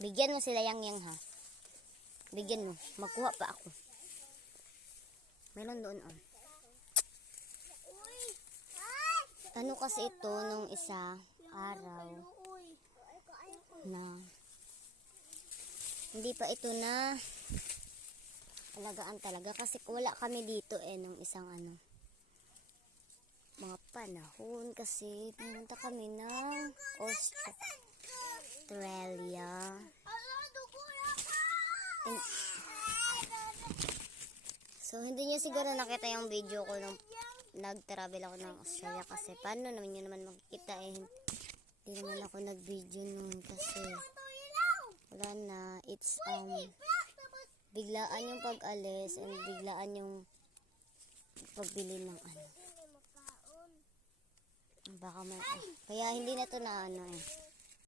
Bigyan mo sila yang ha. Bigyan mo. Magkuha pa ako. Meron doon Ano kasi ito nung isa araw na hindi pa ito na alagaan talaga kasi wala kami dito nung isang mga panahon kasi pumunta kami ng Australia. So, hindi niyo siguro nakita yung video ko nung nag-travel ako ng Australia kasi paano naman yun naman makikita hindi naman ako nag-video nun kasi wala na. It's biglaan yung pag-alis and biglaan yung pagbili ng baka may kaya hindi na to na